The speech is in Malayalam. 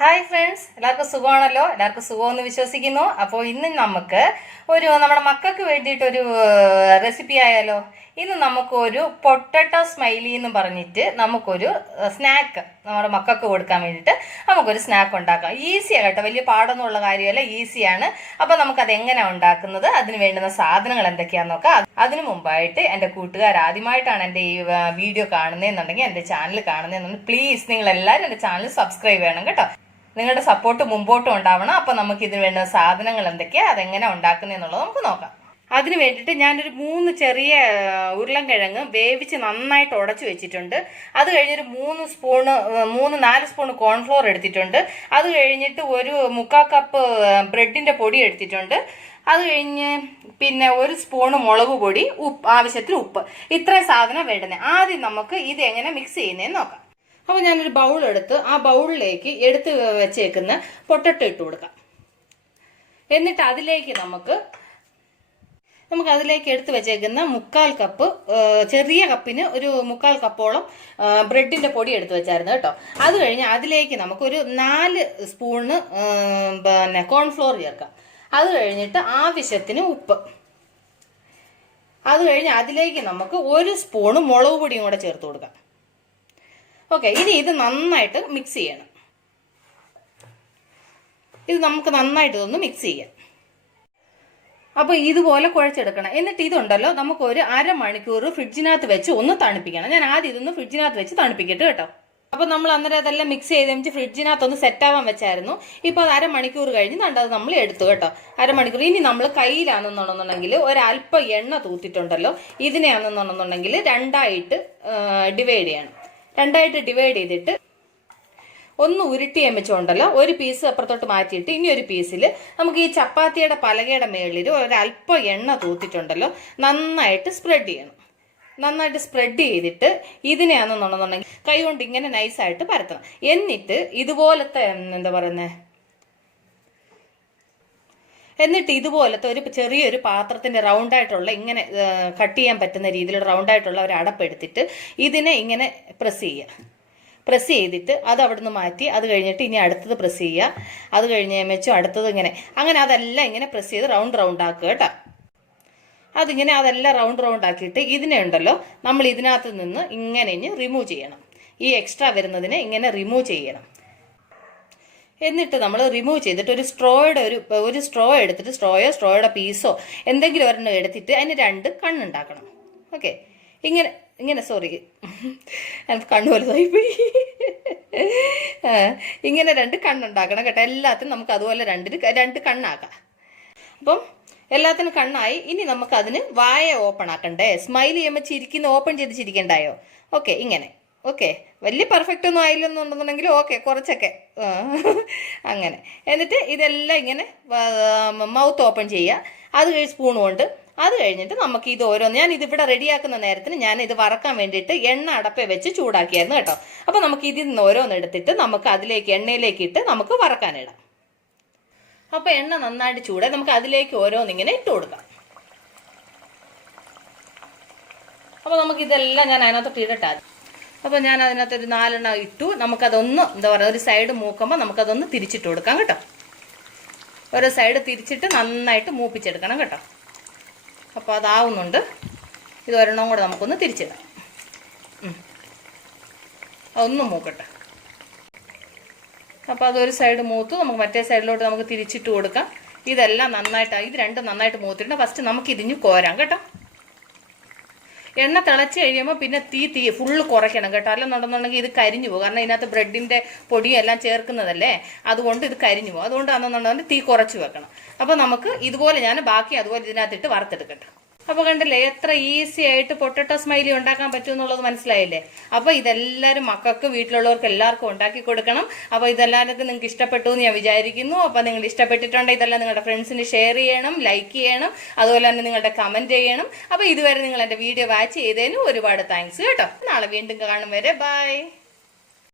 ഹായ് ഫ്രണ്ട്സ്, എല്ലാവർക്കും സുഖമാണല്ലോ? എല്ലാവർക്കും സുഖമെന്ന് വിശ്വസിക്കുന്നു. അപ്പോൾ ഇന്ന് നമുക്ക് നമ്മുടെ മക്കൾക്ക് വേണ്ടിയിട്ടൊരു റെസിപ്പി ആയാലോ. ഇന്ന് നമുക്കൊരു പൊട്ടറ്റോ സ്മൈലി എന്ന് പറഞ്ഞിട്ട് നമുക്കൊരു സ്നാക്ക് നമ്മുടെ മക്കൾക്ക് കൊടുക്കാൻ വേണ്ടിയിട്ട് നമുക്കൊരു സ്നാക്ക് ഉണ്ടാക്കാം. ഈസിയാണ് കേട്ടോ, വലിയ പാടൊന്നുമുള്ള കാര്യമല്ല, ഈസിയാണ്. അപ്പോൾ നമുക്കത് എങ്ങനെയാണ് ഉണ്ടാക്കുന്നത്, അതിന് വേണ്ടുന്ന സാധനങ്ങൾ എന്തൊക്കെയാണെന്ന് നോക്കാം. അതിനു മുമ്പായിട്ട് എൻ്റെ കൂട്ടുകാർ ആദ്യമായിട്ടാണ് എൻ്റെ ഈ വീഡിയോ കാണുന്നതെന്നുണ്ടെങ്കിൽ, എൻ്റെ ചാനൽ കാണുന്നതെന്നുണ്ടെങ്കിൽ പ്ലീസ് നിങ്ങളെല്ലാവരും എൻ്റെ ചാനൽ സബ്സ്ക്രൈബ് ചെയ്യണം കേട്ടോ. നിങ്ങളുടെ സപ്പോർട്ട് മുമ്പോട്ടും ഉണ്ടാവണം. അപ്പം നമുക്ക് ഇതിന് വേണ്ട സാധനങ്ങൾ എന്തൊക്കെയാണ്, അതെങ്ങനെ ഉണ്ടാക്കുന്നതെന്നുള്ളത് നമുക്ക് നോക്കാം. അതിന് വേണ്ടിയിട്ട് ഞാനൊരു 3 ചെറിയ ഉരുളൻകിഴങ്ങ് വേവിച്ച് നന്നായിട്ട് ഉടച്ചു വെച്ചിട്ടുണ്ട്. അത് കഴിഞ്ഞൊരു 3-4 സ്പൂൺ കോൺഫ്ലോർ എടുത്തിട്ടുണ്ട്. അത് കഴിഞ്ഞിട്ട് ഒരു 3/4 കപ്പ് ബ്രെഡിൻ്റെ പൊടി എടുത്തിട്ടുണ്ട്. അത് കഴിഞ്ഞ് പിന്നെ 1 സ്പൂണ് മുളക് പൊടി, ആവശ്യത്തിന് ഉപ്പ്. ഇത്രയും സാധനം വേണ്ടുന്നത്. ആദ്യം നമുക്ക് ഇത് എങ്ങനെ മിക്സ് ചെയ്യുന്നതെന്ന് നോക്കാം. അപ്പോൾ ഞാനൊരു ബൗൾ എടുത്ത് ആ ബൗളിലേക്ക് എടുത്ത് വെച്ചേക്കുന്ന പൊട്ടറ്റോ ഇട്ട് കൊടുക്കാം. എന്നിട്ട് അതിലേക്ക് നമുക്ക് അതിലേക്ക് എടുത്ത് വെച്ചേക്കുന്ന 3/4 കപ്പ്, ചെറിയ കപ്പിന് ഒരു 3/4 കപ്പോളം ബ്രെഡിൻ്റെ പൊടി എടുത്ത് വെച്ചായിരുന്നു കേട്ടോ. അത് കഴിഞ്ഞ് അതിലേക്ക് നമുക്കൊരു 4 സ്പൂണ് പിന്നെ കോൺഫ്ലോർ ചേർക്കാം. അത് കഴിഞ്ഞിട്ട് ആവശ്യത്തിന് ഉപ്പ്. അത് കഴിഞ്ഞ് അതിലേക്ക് നമുക്ക് 1 സ്പൂണ് മുളക് പൊടിയും കൂടെ ചേർത്ത് കൊടുക്കാം. ഓക്കെ, ഇനി ഇത് നന്നായിട്ട് മിക്സ് ചെയ്യണം. ഇത് നമുക്ക് നന്നായിട്ട് ഇതൊന്ന് മിക്സ് ചെയ്യാം. അപ്പോൾ ഇതുപോലെ കുഴച്ചെടുക്കണം. എന്നിട്ട് ഇതുണ്ടല്ലോ നമുക്കൊരു 1/2 മണിക്കൂർ ഫ്രിഡ്ജിനകത്ത് വെച്ച് ഒന്ന് തണുപ്പിക്കണം. ഞാൻ ആദ്യം ഇതൊന്ന് ഫ്രിഡ്ജിനകത്ത് വെച്ച് തണുപ്പിക്കട്ടെ കേട്ടോ. അപ്പോൾ നമ്മൾ അന്നേരം അതെല്ലാം മിക്സ് ചെയ്ത് വെച്ച് ഫ്രിഡ്ജിനകത്തൊന്ന് സെറ്റാവാൻ വെച്ചായിരുന്നു. ഇപ്പോൾ അത് 1/2 മണിക്കൂർ കഴിഞ്ഞ് അത് നമ്മൾ എടുത്തു കേട്ടോ. 1/2 മണിക്കൂർ. ഇനി നമ്മൾ കയ്യിലാണെന്നുണ്ടെന്നുണ്ടെങ്കിൽ ഒരല്പം എണ്ണ തൂത്തിട്ടുണ്ടല്ലോ, ഇതിനെയാണെന്നുണ്ടെന്നുണ്ടെങ്കിൽ രണ്ടായിട്ട് ഡിവൈഡ് ചെയ്യണം. രണ്ടായിട്ട് ഡിവൈഡ് ചെയ്തിട്ട് ഒന്ന് ഉരുട്ടി വെച്ചുകൊണ്ടല്ലോ, ഒരു പീസ് അപ്പുറത്തോട്ട് മാറ്റിയിട്ട് ഇനി ഒരു പീസിൽ നമുക്ക് ഈ ചപ്പാത്തിയുടെ പലകയുടെ മേളിൽ ഒരല്പം എണ്ണ തൂത്തിട്ടുണ്ടല്ലോ നന്നായിട്ട് സ്പ്രെഡ് ചെയ്യണം. നന്നായിട്ട് സ്പ്രെഡ് ചെയ്തിട്ട് ഇതിനെയാണെന്നുണ്ടെന്നുണ്ടെങ്കിൽ കൈ കൊണ്ട് ഇങ്ങനെ നൈസായിട്ട് പരത്തണം. എന്നിട്ട് ഇതുപോലത്തെ ഒരു ചെറിയൊരു പാത്രത്തിന്റെ റൗണ്ടായിട്ടുള്ള ഇങ്ങനെ കട്ട് ചെയ്യാൻ പറ്റുന്ന രീതിയിൽ റൗണ്ടായിട്ടുള്ള ഒരു അടപ്പെടുത്തിട്ട് ഇതിനെ ഇങ്ങനെ പ്രസ് ചെയ്തിട്ട് അത് അവിടെ നിന്ന് മാറ്റി, അത് കഴിഞ്ഞിട്ട് ഇനി അടുത്തത് പ്രസ് ചെയ്യുക. അത് കഴിഞ്ഞ് വെച്ചു അടുത്തത് അങ്ങനെ അതെല്ലാം ഇങ്ങനെ പ്രസ് ചെയ്ത് റൗണ്ട് ആക്കുക കേട്ടോ. അതെല്ലാം റൗണ്ട് ആക്കിയിട്ട് ഇതിനെ ഉണ്ടല്ലോ നമ്മൾ ഇതിനകത്ത് നിന്ന് ഇങ്ങനെ റിമൂവ് ചെയ്യണം. ഈ എക്സ്ട്രാ വരുന്നതിനെ ഇങ്ങനെ റിമൂവ് ചെയ്യണം. എന്നിട്ട് നമ്മൾ റിമൂവ് ചെയ്തിട്ട് ഒരു സ്ട്രോ എടുത്തിട്ട് സ്ട്രോയുടെ പീസോ എന്തെങ്കിലും ഒരെണ്ണം എടുത്തിട്ട് അതിന് 2 കണ്ണുണ്ടാക്കണം. ഓക്കെ, ഇങ്ങനെ സോറി കണ്ണു വലുതായിപ്പോയി. ഇങ്ങനെ 2 കണ്ണുണ്ടാക്കണം കേട്ടോ. എല്ലാത്തിനും നമുക്ക് അതുപോലെ 2 കണ്ണാക്കാം. അപ്പം എല്ലാത്തിനും കണ്ണായി. ഇനി നമുക്ക് അതിന് വായ ഓപ്പൺ ആക്കണ്ടേ? സ്മൈലി ചെയ്യുമ്പോൾ ഓപ്പൺ ചെയ്ത് ചിരിക്കണ്ടായോ? ഓക്കെ, ഇങ്ങനെ. ഓക്കെ, വലിയ പെർഫെക്റ്റ് ഒന്നും ആയില്ലെന്നുണ്ടെന്നുണ്ടെങ്കിൽ ഓക്കെ, കുറച്ചൊക്കെ അങ്ങനെ. എന്നിട്ട് ഇതെല്ലാം ഇങ്ങനെ മൗത്ത് ഓപ്പൺ ചെയ്യുക. അത് കഴിഞ്ഞ് സ്പൂൺ കൊണ്ട്. അത് കഴിഞ്ഞിട്ട് നമുക്ക് ഇത് ഞാൻ ഇതിവിടെ റെഡിയാക്കുന്ന നേരത്തിന് ഞാൻ ഇത് വറക്കാൻ വേണ്ടിയിട്ട് എണ്ണ അടപ്പേ വെച്ച് ചൂടാക്കിയായിരുന്നു കേട്ടോ. അപ്പോൾ നമുക്ക് ഇതിൽ നിന്ന് ഓരോന്നെടുത്തിട്ട് നമുക്ക് എണ്ണയിലേക്ക് ഇട്ട് നമുക്ക് വറക്കാനിടാം. അപ്പോൾ എണ്ണ നന്നായിട്ട് ചൂടായി നമുക്ക് അതിലേക്ക് ഓരോന്നിങ്ങനെ ഇട്ട് കൊടുക്കാം. അപ്പോൾ നമുക്ക് ഇതെല്ലാം ഞാൻ അതിനകത്തോട്ട് ഇടട്ടാ. അപ്പോൾ ഞാൻ അതിനകത്തൊരു 4 എണ്ണം ഇട്ടു. നമുക്കതൊന്ന് ഒരു സൈഡ് മൂക്കുമ്പോൾ നമുക്കതൊന്ന് തിരിച്ചിട്ട് കൊടുക്കാം കേട്ടോ. ഓരോ സൈഡ് തിരിച്ചിട്ട് നന്നായിട്ട് മൂപ്പിച്ചെടുക്കണം കേട്ടോ. അപ്പോൾ അതാവുന്നുണ്ട്. ഇത് ഒരെണ്ണം കൂടെ നമുക്കൊന്ന് തിരിച്ചിടാം. അതൊന്ന് മൂക്കട്ടെ. അപ്പോൾ അതൊരു സൈഡ് മൂത്തു. നമുക്ക് മറ്റേ സൈഡിലോട്ട് നമുക്ക് തിരിച്ചിട്ട് കൊടുക്കാം. ഇതെല്ലാം ഇത് രണ്ടും നന്നായിട്ട് മൂത്തിട്ടുണ്ട്. ഫസ്റ്റ് നമുക്ക് ഇതിഞ്ഞ് കോരാം കേട്ടോ. എണ്ണ തിളച്ച് കഴിയുമ്പോൾ പിന്നെ തീ ഫുള്ള് കുറയ്ക്കണം കേട്ടോ. അല്ലെന്നുണ്ടെന്നുണ്ടെങ്കിൽ ഇത് കരിഞ്ഞു പോകും. കാരണം ഇതിനകത്ത് ബ്രെഡിൻ്റെ പൊടിയും എല്ലാം ചേർക്കുന്നതല്ലേ, അതുകൊണ്ട് ഇത് കരിഞ്ഞു പോകും. അതുകൊണ്ടാണെന്നുണ്ടെങ്കിൽ തീ കുറച്ച് വെക്കണം. അപ്പോൾ നമുക്ക് ഇതുപോലെ ഞാൻ ബാക്കി അതുപോലെ ഇതിനകത്തിട്ട് വറുത്തെടുക്കട്ടെ. അപ്പോൾ കണ്ടില്ലേ എത്ര ഈസി ആയിട്ട് പൊട്ടറ്റോ സ്മൈലി ഉണ്ടാക്കാൻ പറ്റും എന്നുള്ളത് മനസ്സിലായില്ലേ? അപ്പോൾ ഇതെല്ലാവരും മക്കൾക്ക് വീട്ടിലുള്ളവർക്ക് എല്ലാവർക്കും ഉണ്ടാക്കി കൊടുക്കണം. അപ്പോൾ ഇതെല്ലാവർക്കും നിങ്ങൾക്ക് ഇഷ്ടപ്പെട്ടു എന്ന് ഞാൻ വിചാരിക്കുന്നു. അപ്പോൾ നിങ്ങൾ ഇഷ്ടപ്പെട്ടിട്ടുണ്ടെങ്കിൽ ഇതെല്ലാം നിങ്ങളുടെ ഫ്രണ്ട്സിന് ഷെയർ ചെയ്യണം, ലൈക്ക് ചെയ്യണം, അതുപോലെ തന്നെ നിങ്ങളുടെ കമൻറ്റ് ചെയ്യണം. അപ്പോൾ ഇതുവരെ നിങ്ങൾ എൻ്റെ വീഡിയോ വാച്ച് ചെയ്തതിന് ഒരുപാട് താങ്ക്സ് കേട്ടോ. നാളെ വീണ്ടും കാണും വരെ ബൈ.